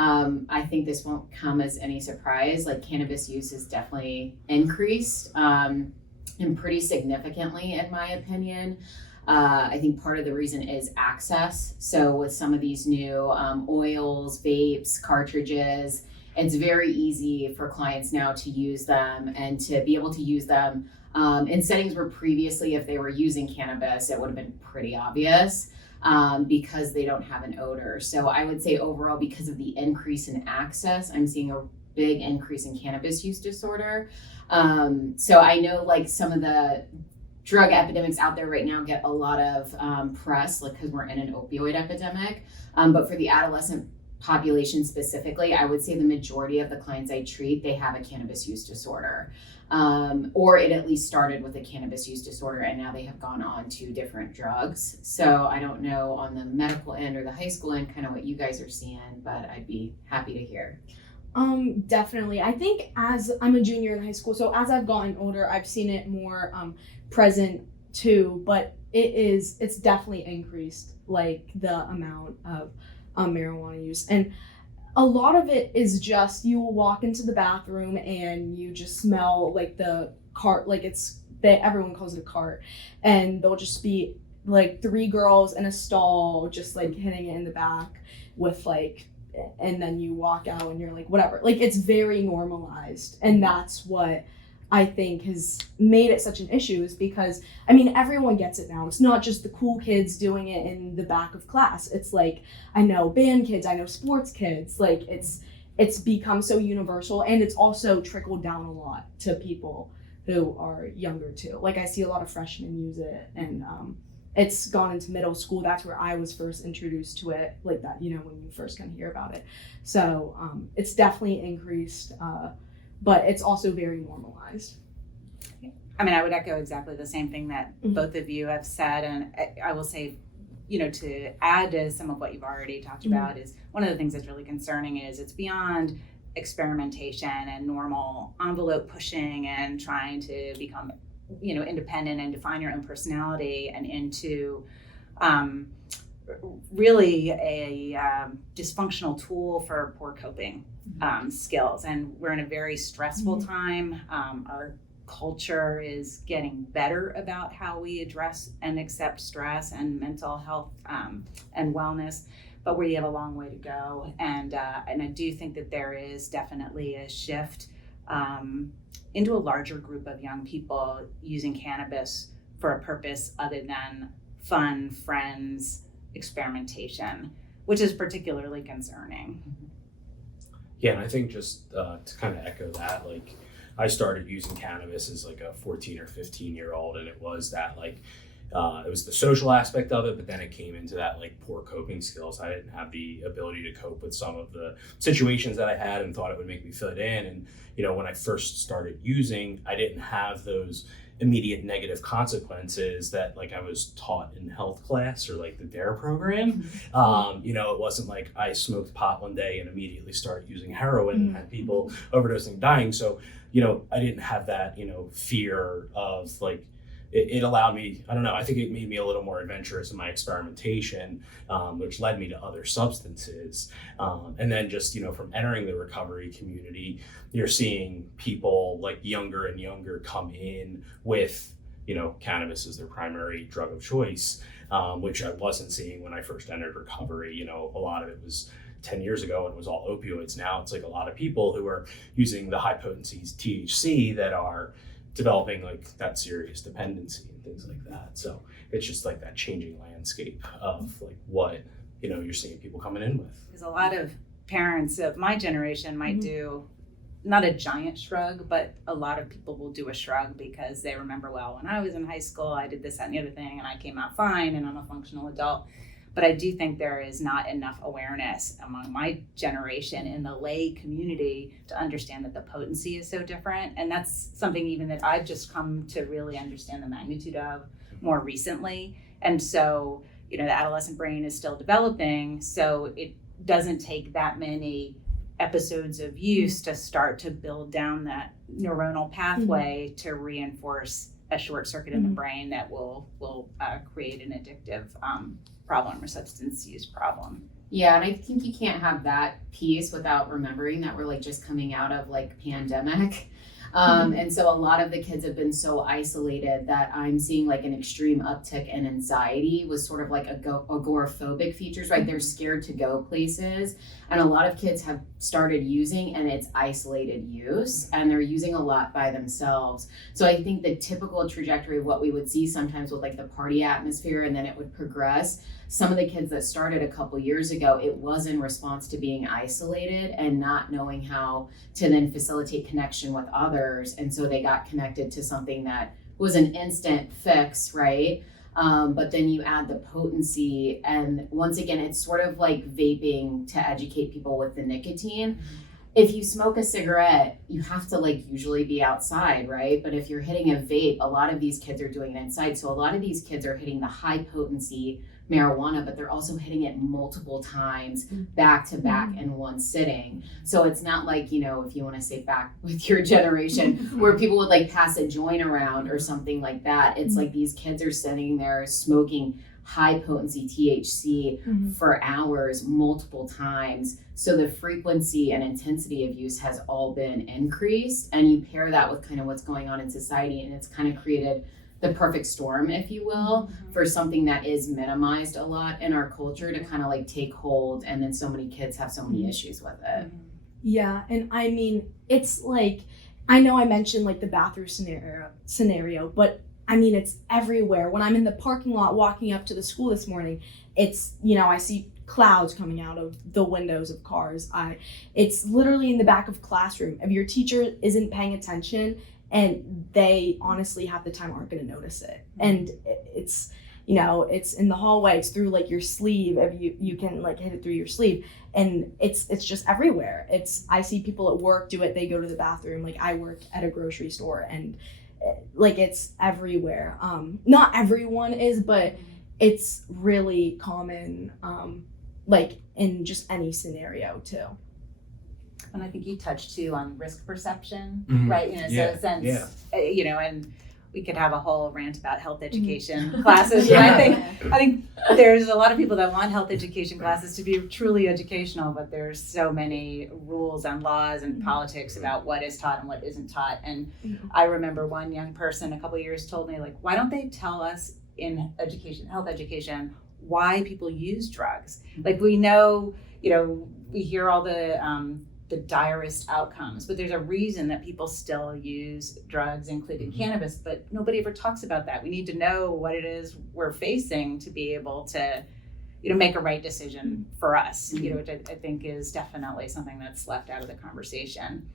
I think this won't come as any surprise. Like cannabis use has definitely increased and pretty significantly, in my opinion. I think part of the reason is access. So with some of these new oils, vapes, cartridges, it's very easy for clients now to use them and to be able to use them in settings where previously, if they were using cannabis, it would have been pretty obvious because they don't have an odor. So I would say overall, because of the increase in access, I'm seeing a big increase in cannabis use disorder. So I know like some of the drug epidemics out there right now get a lot of press, like because we're in an opioid epidemic. But for the adolescent population specifically, I would say the majority of the clients I treat, they have a cannabis use disorder. Or it at least started with a cannabis use disorder and now they have gone on to different drugs. So I don't know on the medical end or the high school end kind of what you guys are seeing, but I'd be happy to hear. Definitely. I think as I'm a junior in high school, so as I've gotten older, I've seen it more present too, but it's definitely increased, like the amount of marijuana use. And a lot of it is just you will walk into the bathroom and you just smell like the cart, like everyone calls it a cart, and there'll just be like 3 girls in a stall just like hitting it in the back with like, and then you walk out and you're like whatever, like it's very normalized. And that's what I think has made it such an issue, is because I mean everyone gets it now. It's not just the cool kids doing it in the back of class. It's like I know band kids, I know sports kids, like it's become so universal, and it's also trickled down a lot to people who are younger too. Like I see a lot of freshmen use it, and it's gone into middle school. That's where I was first introduced to it, like that, you know, when you first kind of hear about it. So it's definitely increased, but it's also very normalized. I mean, I would echo exactly the same thing that both of you have said. And I will say, you know, to add to some of what you've already talked about, is one of the things that's really concerning is it's beyond experimentation and normal envelope pushing and trying to become, you know, independent and define your own personality, and into really a dysfunctional tool for poor coping skills. And we're in a very stressful time. Our culture is getting better about how we address and accept stress and mental health and wellness, but we have a long way to go. And I do think that there is definitely a shift into a larger group of young people using cannabis for a purpose other than fun, friends, experimentation, which is particularly concerning. Yeah, and I think just to kind of echo that, like I started using cannabis as like a 14 or 15-year-old, and it was that like it was the social aspect of it, but then it came into that like poor coping skills. I didn't have the ability to cope with some of the situations that I had and thought it would make me fit in. And, you know, when I first started using, I didn't have those immediate negative consequences that like I was taught in health class or like the DARE program. You know, it wasn't like I smoked pot one day and immediately started using heroin and had people overdosing and dying. So, you know, I didn't have that, you know, fear of like, it allowed me, I don't know, I think it made me a little more adventurous in my experimentation, which led me to other substances. And then just, you know, from entering the recovery community, you're seeing people like younger and younger come in with, you know, cannabis as their primary drug of choice, which I wasn't seeing when I first entered recovery. You know, a lot of it was 10 years ago and it was all opioids. Now it's like a lot of people who are using the high potency THC that are developing like that serious dependency and things like that. So it's just like that changing landscape of like what, you know, you're seeing people coming in with. Because a lot of parents of my generation might do not a giant shrug, but a lot of people will do a shrug because they remember, well, when I was in high school, I did this, that, and the other thing, and I came out fine, and I'm a functional adult. But I do think there is not enough awareness among my generation in the lay community to understand that the potency is so different. And that's something even that I've just come to really understand the magnitude of more recently. And so, you know, the adolescent brain is still developing, so it doesn't take that many episodes of use to start to build down that neuronal pathway to reinforce a short circuit in the brain that will create an addictive problem or substance use problem. Yeah, and I think you can't have that piece without remembering that we're like just coming out of like pandemic. And so a lot of the kids have been so isolated that I'm seeing like an extreme uptick in anxiety with sort of like agoraphobic features, right? They're scared to go places. And a lot of kids have started using, and it's isolated use, and they're using a lot by themselves. So I think the typical trajectory of what we would see sometimes with like the party atmosphere, and then it would progress. Some of the kids that started a couple years ago, it was in response to being isolated and not knowing how to then facilitate connection with others. And so they got connected to something that was an instant fix, right? But then you add the potency, and once again, it's sort of like vaping to educate people with the nicotine. If you smoke a cigarette, you have to like usually be outside, right? But if you're hitting a vape, a lot of these kids are doing it inside. So a lot of these kids are hitting the high potency marijuana, but they're also hitting it multiple times back to back in one sitting. So it's not like, you know, if you want to say back with your generation where people would like pass a joint around or something like that. It's like these kids are sitting there smoking high potency THC for hours, multiple times. So the frequency and intensity of use has all been increased. And you pair that with kind of what's going on in society, and it's kind of created the perfect storm, if you will, for something that is minimized a lot in our culture to kind of like take hold. And then so many kids have so many issues with it. Yeah, and I mean, it's like, I know I mentioned like the bathroom scenario, but I mean, it's everywhere. When I'm in the parking lot walking up to the school this morning, it's, you know, I see clouds coming out of the windows of cars. It's literally in the back of classroom. If your teacher isn't paying attention, and they honestly half the time aren't going to notice it. And it's, you know, it's in the hallway, it's through like your sleeve, if you can like hit it through your sleeve, and it's just everywhere. I see people at work do it, they go to the bathroom. Like I work at a grocery store, and like it's everywhere. Not everyone is, but it's really common, like in just any scenario too. And I think you touched too on risk perception, Mhm. right? You know, Yeah, so since, yeah. you know, and we could have a whole rant about health education classes. Yeah. But I think there's a lot of people that want health education classes to be truly educational, but there's so many rules and laws and politics about what is taught and what isn't taught. And I remember one young person a couple of years told me, like, why don't they tell us in education, health education, why people use drugs? Like we know, you know, we hear all the direst outcomes, but there's a reason that people still use drugs, including cannabis, but nobody ever talks about that. We need to know what it is we're facing to be able to, you know, make a right decision for us, you know, which I think is definitely something that's left out of the conversation.